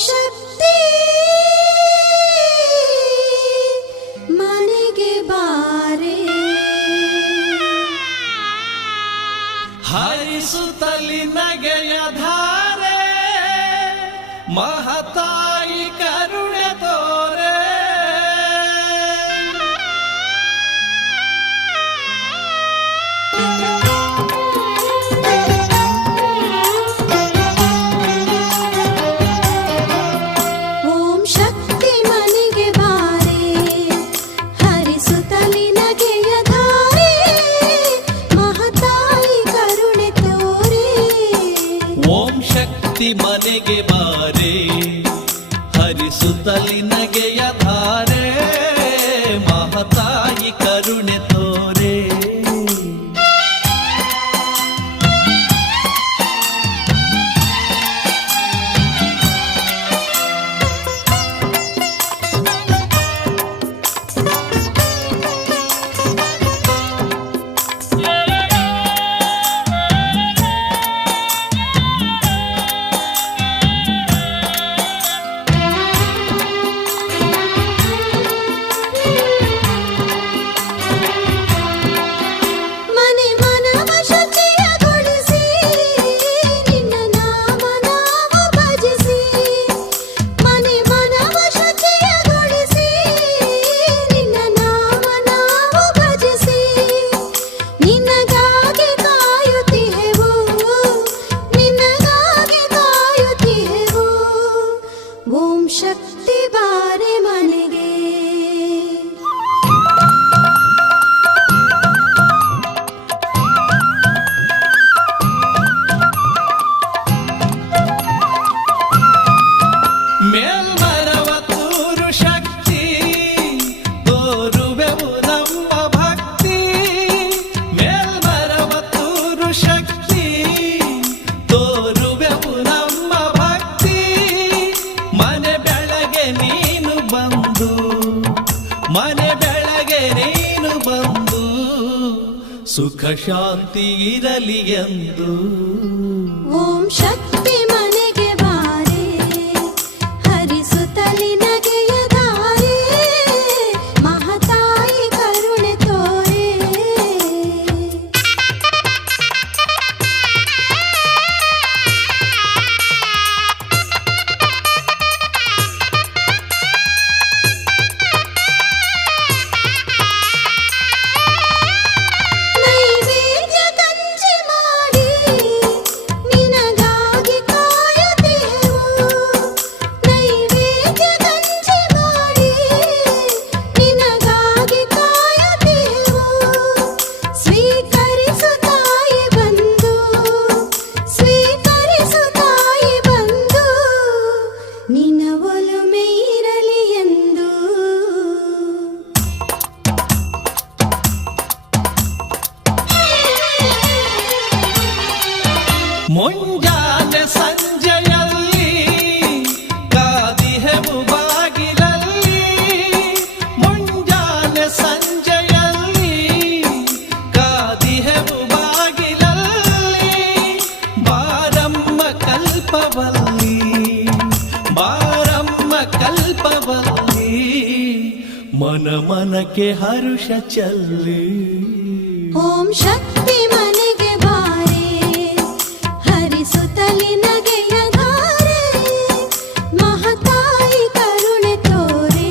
ಶಕ್ತಿ ಮನೆಗೆ ಬಾರೆ ಹರಿಸುತ್ತಲಿ ನಗೆಯ ಧಾರೆ ಮಹತಾಯಿ ಕರುಣೆ ತೋರೆ ಓಂ ಶಕ್ತಿ ಮನೆಗೆ ಬಾರೆ ಹರಿಸುತ್ತಲಿ ನಗೆಯ ಧಾರೆ ಮಹತಾಯಿ ಕರುಣೆ ತೋರೆ ಓಂ ಶಕ್ತಿ ಮನೆಗೆ ಬಾರೆ ಹರಿಸುತ್ತಲಿ ನಗೆಯ ಧಾರೆ ಮಹತಾಯಿ ಕರುಣೆ ತೋರೆ ಮನೆ ಮನವ ಶುಚಿಯಗೊಳಿಸಿ ನಿನ್ನ ನಾಮ ನಾವು ಭಜಿಸಿ ಮನೆ ಮನವ ಶುಚಿಯಗೊಳಿಸಿ ನಿನ್ನ ನಾಮ ನಾವು ಭಜಿಸಿ ನಿನ್ನಗಾಗಿ ಕಾಯುತ್ತಿಹೆವು ನಿನ್ನಗಾಗಿ ಕಾಯುತ್ತಿಹೆವು ಓಂ ಶಕ್ತಿ ಬಾರೆ ಮನೆಗೆ ಮೇಲ್ಮರವ ತೂರು ಶಕ್ತಿ ತೋರುವೆವು ನಮ್ಮ ಭಕ್ತಿ ಮೇಲ್ಮರವ ತೂರು ಶಕ್ತಿ ತೋರುವೆವು ನಮ್ಮ ಭಕ್ತಿ ಮನೆ ಬೆಳಗ್ಗೆ ನೀನು ಬಂದು ಮನೆ ಬೆಳಗ್ಗೆ ನೀನು ಬಂದು ಸುಖ ಶಾಂತಿ ಇರಲಿ ಎಂದು ಓಂ ಶಕ್ತಿ ಮನೆಗೆ ಬಾರೆ ಹರಿಸುತ್ತಲಿ ನಗೆಯ ಧಾರೆ ಮಹತಾಯಿ ಕರುಣೆ ತೋರೆ ನೈವೇದ್ಯ ಕಂಚಿ ಮಾಡಿ ನಿನಗಾಗಿ ಕಾಯುತ್ತಿಹೆವು ನೈವೇದ್ಯ ಕಂಚಿ ಮಾಡಿ ನಿನಗಾಗಿ ಕಾಯುತ್ತಿಹೆವು ಸ್ವೀಕರಿಸು ತಾಯಿ ಬಂದು ಸ್ವೀಕರಿಸು ತಾಯಿ ಬಂದು ನಿನ್ನ ಒಲುಮೆ ಇರಲಿ ಎಂದು ಮುಂಜಾನೆ ಸಂಜೆಯಲ್ಲಿ ಕಾದಿಹೆವು ಬಾಗಿಲಲ್ಲಿ ಮುಂಜಾನೆ ಸಂಜೆಯಲ್ಲಿ ಕಾದಿಹೆವು ಬಾಗಿಲಲ್ಲಿ ಬಾರಮ್ಮ ಕಲ್ಪವಲ್ಲಿ ಬಾರಮ್ಮ ಕಲ್ಪವಲ್ಲಿ ಮನ ಮನಕ್ಕೆ ಹರುಷ ಚಲ್ಲಿ ಓಂ ಶಕ್ತಿ ಮನೆಗೆ ಬಾರೆ ಹರಿಸುತ್ತಲಿ ನಗೆಯ ಧಾರೆ ಮಹತಾಯಿ ಕರುಣೆ ತೋರೆ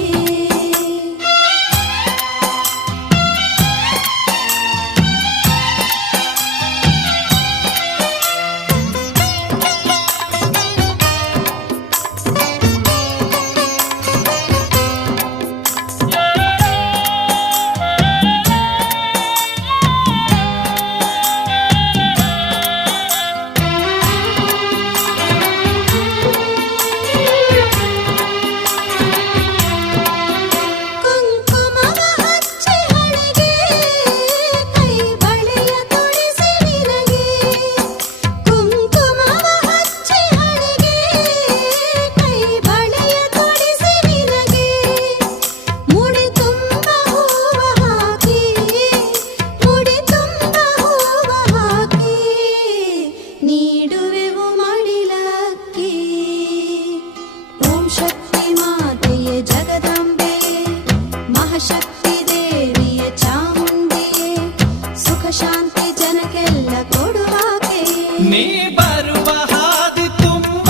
ನೀ ಬರುವ ಹಾದಿ ತುಂಬ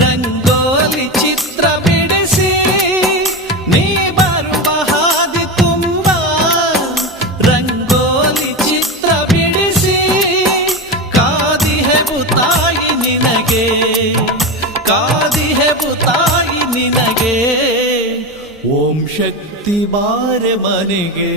ರಂಗೋಲಿ ಚಿತ್ರ ಬಿಡಿಸಿ, ನೀ ಬರುವ ಹಾದಿ ತುಂಬ ರಂಗೋಲಿ ಚಿತ್ರ ಬಿಡಿಸಿ, ಕಾದಿಹೆವು ತಾಯಿ ನಿನಗೆ, ಕಾದಿಹೆವು ತಾಯಿ ನಿನಗೆ. ಓಂ ಶಕ್ತಿ ಬಾರೆ ಮನೆಗೆ.